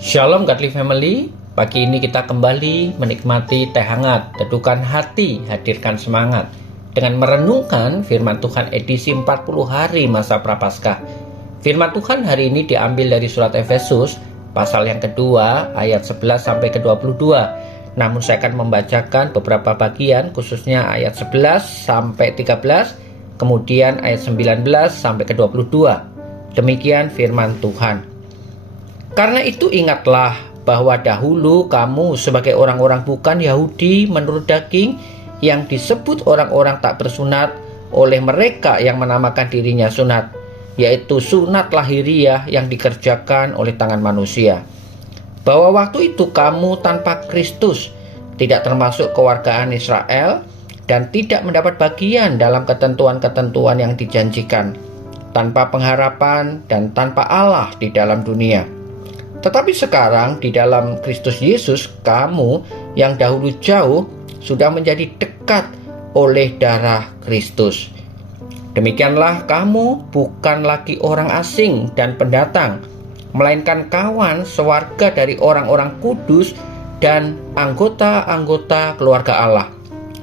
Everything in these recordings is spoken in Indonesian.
Shalom Godly Family, pagi ini kita kembali menikmati teh hangat, teduhkan hati, hadirkan semangat dengan merenungkan firman Tuhan edisi 40 hari masa Prapaskah. Firman Tuhan hari ini diambil dari surat Efesus pasal yang kedua ayat 11 sampai ke 22. Namun saya akan membacakan beberapa bagian, khususnya ayat 11 sampai 13, kemudian ayat 19 sampai ke 22. Demikian firman Tuhan. Karena itu ingatlah bahwa dahulu kamu sebagai orang-orang bukan Yahudi menurut daging yang disebut orang-orang tak bersunat oleh mereka yang menamakan dirinya sunat, yaitu sunat lahiriah yang dikerjakan oleh tangan manusia. Bahwa waktu itu kamu tanpa Kristus, tidak termasuk kewargaan Israel, dan tidak mendapat bagian dalam ketentuan-ketentuan yang dijanjikan, tanpa pengharapan dan tanpa Allah di dalam dunia. Tetapi sekarang di dalam Kristus Yesus, kamu yang dahulu jauh sudah menjadi dekat oleh darah Kristus. Demikianlah kamu bukan lagi orang asing dan pendatang, melainkan kawan sewarga dari orang-orang kudus dan anggota-anggota keluarga Allah,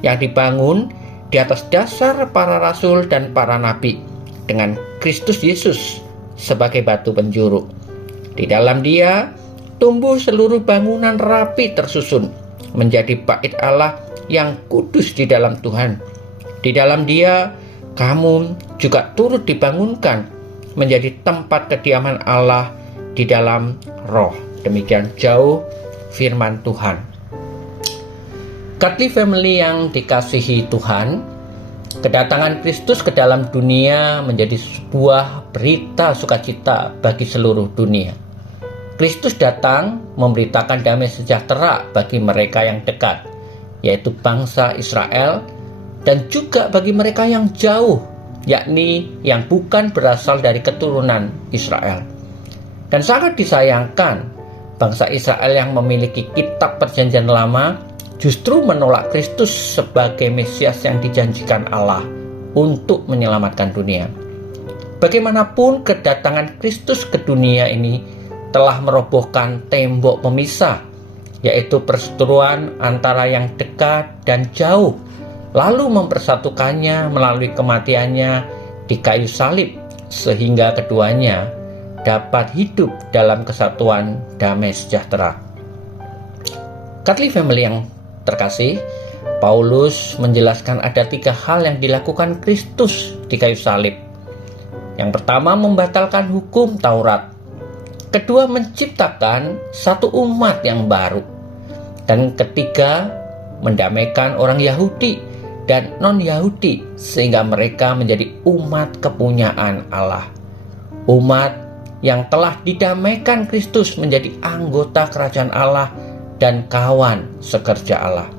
yang dibangun di atas dasar para rasul dan para nabi, dengan Kristus Yesus sebagai batu penjuru. Di dalam Dia tumbuh seluruh bangunan rapi tersusun menjadi bait Allah yang kudus di dalam Tuhan. Di dalam Dia kamu juga turut dibangunkan menjadi tempat kediaman Allah di dalam Roh. Demikian jauh firman Tuhan. Godly Family yang dikasihi Tuhan, kedatangan Kristus ke dalam dunia menjadi sebuah berita sukacita bagi seluruh dunia. Kristus datang memberitakan damai sejahtera bagi mereka yang dekat, yaitu bangsa Israel, dan juga bagi mereka yang jauh, yakni yang bukan berasal dari keturunan Israel. Dan sangat disayangkan, bangsa Israel yang memiliki kitab perjanjian lama justru menolak Kristus sebagai Mesias yang dijanjikan Allah untuk menyelamatkan dunia. Bagaimanapun kedatangan Kristus ke dunia ini telah merobohkan tembok pemisah, yaitu perseteruan antara yang dekat dan jauh, lalu mempersatukannya melalui kematiannya di kayu salib, sehingga keduanya dapat hidup dalam kesatuan damai sejahtera. Godly Family yang terkasih, Paulus menjelaskan ada 3 hal yang dilakukan Kristus di kayu salib. Yang pertama, membatalkan hukum Taurat. Kedua, menciptakan satu umat yang baru. Dan ketiga, mendamaikan orang Yahudi dan non-Yahudi sehingga mereka menjadi umat kepunyaan Allah. Umat yang telah didamaikan Kristus menjadi anggota kerajaan Allah dan kawan sekerja Allah.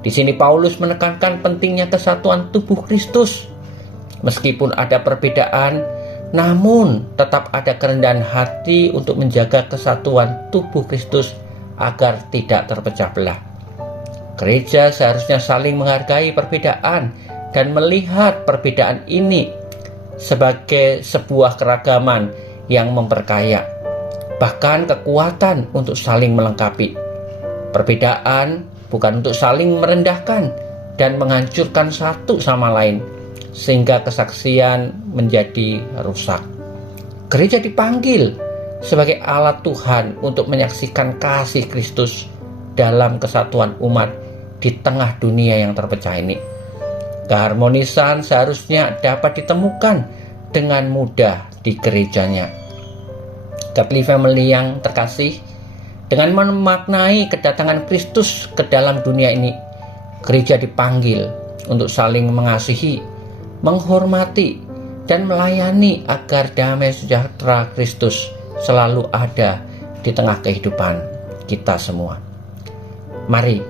Di sini Paulus menekankan pentingnya kesatuan tubuh Kristus. Meskipun ada perbedaan, namun tetap ada kerendahan hati untuk menjaga kesatuan tubuh Kristus agar tidak terpecah belah. Gereja seharusnya saling menghargai perbedaan dan melihat perbedaan ini sebagai sebuah keragaman yang memperkaya, bahkan kekuatan untuk saling melengkapi. Perbedaan bukan untuk saling merendahkan dan menghancurkan satu sama lain, sehingga kesaksian menjadi rusak. Gereja dipanggil sebagai alat Tuhan untuk menyaksikan kasih Kristus dalam kesatuan umat di tengah dunia yang terpecah ini. Keharmonisan seharusnya dapat ditemukan dengan mudah di gerejanya. Godly Family yang terkasih, dengan memaknai kedatangan Kristus ke dalam dunia ini, gereja dipanggil untuk saling mengasihi, menghormati, dan melayani agar damai sejahtera Kristus selalu ada di tengah kehidupan kita semua. Mari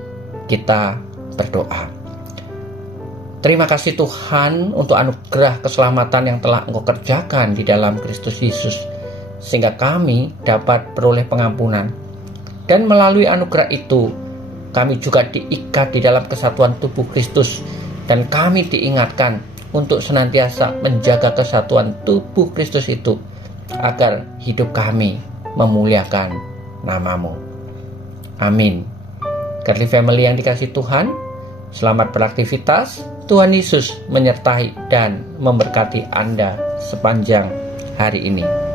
kita berdoa. Terima kasih Tuhan untuk anugerah keselamatan yang telah Engkau kerjakan di dalam Kristus Yesus, sehingga kami dapat beroleh pengampunan. Dan melalui anugerah itu, kami juga diikat di dalam kesatuan tubuh Kristus, dan kami diingatkan untuk senantiasa menjaga kesatuan tubuh Kristus itu agar hidup kami memuliakan nama-Mu. Amin. Godly Family yang dikasihi Tuhan, selamat beraktivitas. Tuhan Yesus menyertai dan memberkati Anda sepanjang hari ini.